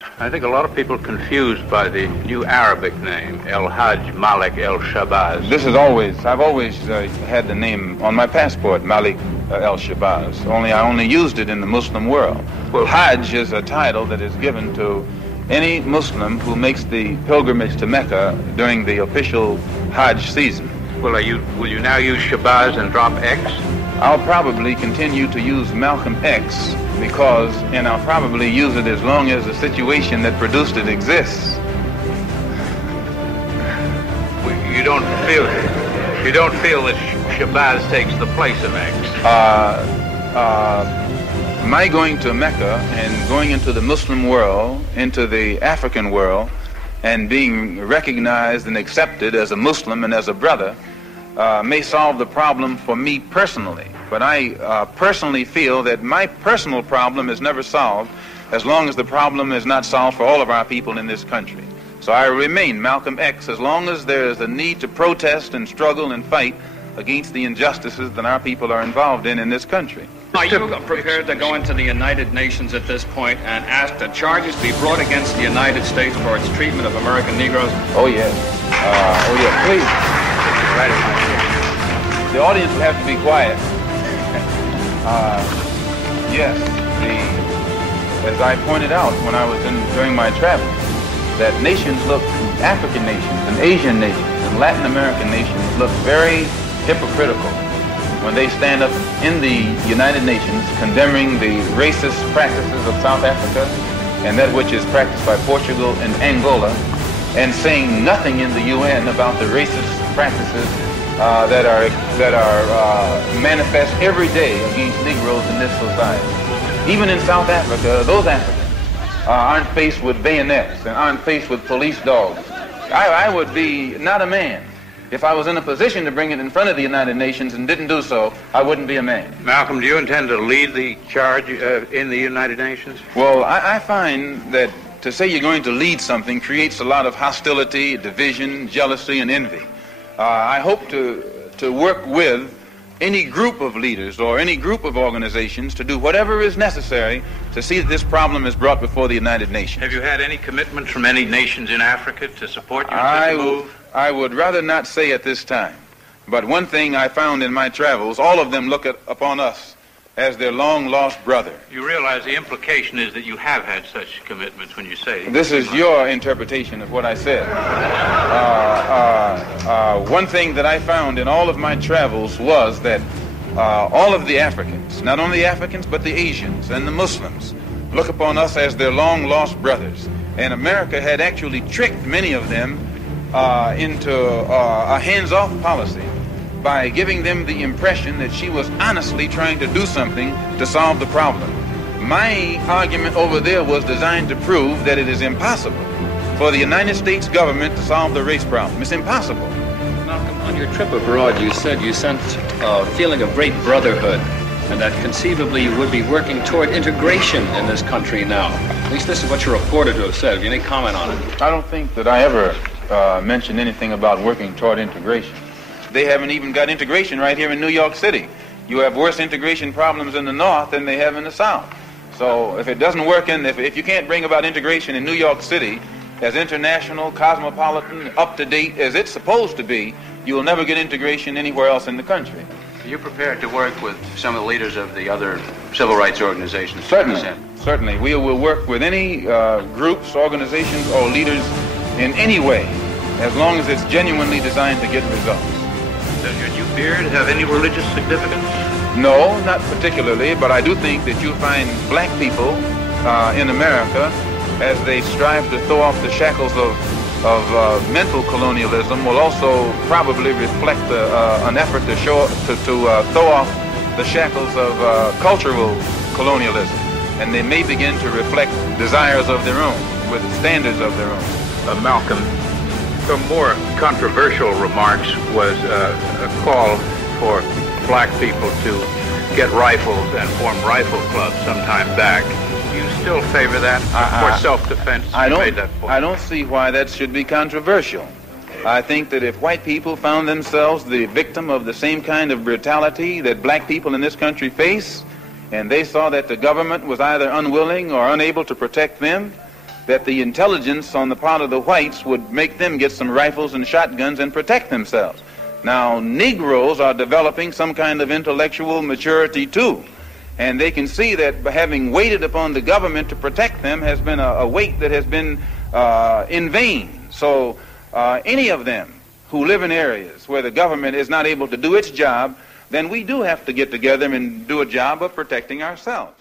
I think a lot of people are confused by the new Arabic name, El-Hajj Malik El-Shabazz. I've always had the name on my passport, Malik El-Shabazz, only I only used it in the Muslim world. Well, Hajj is a title that is given to any Muslim who makes the pilgrimage to Mecca during the official Hajj season. Well, will you now use Shabazz and drop X? I'll probably continue to use Malcolm X and I'll probably use it as long as the situation that produced it exists. You don't feel that Shabazz takes the place of X? My going to Mecca and going into the Muslim world, into the African world, and being recognized and accepted as a Muslim and as a brother may solve the problem for me personally. But I personally feel that my personal problem is never solved as long as the problem is not solved for all of our people in this country. So I remain Malcolm X as long as there is a need to protest and struggle and fight against the injustices that our people are involved in this country. Are you prepared to go into the United Nations at this point and ask that charges be brought against the United States for its treatment of American Negroes? Oh, yes. Please. The audience will have to be quiet. Yes, as I pointed out when I was during my travels, that African nations and Asian nations and Latin American nations look very hypocritical when they stand up in the United Nations condemning the racist practices of South Africa and that which is practiced by Portugal and Angola, and saying nothing in the UN about the racist practices that are manifest every day against Negroes in this society. Even in South Africa, those Africans aren't faced with bayonets and aren't faced with police dogs. I would be not a man. If I was in a position to bring it in front of the United Nations and didn't do so, I wouldn't be a man. Malcolm, do you intend to lead the charge in the United Nations? Well, I find that to say you're going to lead something creates a lot of hostility, division, jealousy, and envy. I hope to work with any group of leaders or any group of organizations to do whatever is necessary to see that this problem is brought before the United Nations. Have you had any commitments from any nations in Africa to support you in such a move? I would rather not say at this time. But one thing I found in my travels, all of them look upon us as their long-lost brother. You realize the implication is that you have had such commitments when you say... This is your interpretation of what I said. One thing that I found in all of my travels was that all of the Africans, not only Africans, but the Asians and the Muslims, look upon us as their long-lost brothers. And America had actually tricked many of them into a hands-off policy by giving them the impression that she was honestly trying to do something to solve the problem. My argument over there was designed to prove that it is impossible for the United States government to solve the race problem. It's impossible. Malcolm, on your trip abroad, you said you sensed a feeling of great brotherhood and that conceivably you would be working toward integration in this country now. At least this is what you're reported to have said. Have you any comment on it? I don't think that I ever mentioned anything about working toward integration. They haven't even got integration right here in New York City. You have worse integration problems in the North than they have in the South. So if it doesn't work if you can't bring about integration in New York City as international, cosmopolitan, up-to-date as it's supposed to be, you will never get integration anywhere else in the country. Are you prepared to work with some of the leaders of the other civil rights organizations? Certainly. We will work with any groups, organizations, or leaders in any way, as long as it's genuinely designed to get results. Does your new beard have any religious significance? No, not particularly, but I do think that you'll find black people in America, as they strive to throw off the shackles of mental colonialism, will also probably reflect an effort to throw off the shackles of cultural colonialism, and they may begin to reflect desires of their own, with standards of their own. Malcolm, some more controversial remarks was a call for black people to get rifles and form rifle clubs sometime back. Do you still favor that for self-defense? I don't see why that should be controversial. I think that if white people found themselves the victim of the same kind of brutality that black people in this country face, and they saw that the government was either unwilling or unable to protect them, that the intelligence on the part of the whites would make them get some rifles and shotguns and protect themselves. Now, Negroes are developing some kind of intellectual maturity too, and they can see that having waited upon the government to protect them has been a wait that has been in vain. So any of them who live in areas where the government is not able to do its job, then we do have to get together and do a job of protecting ourselves.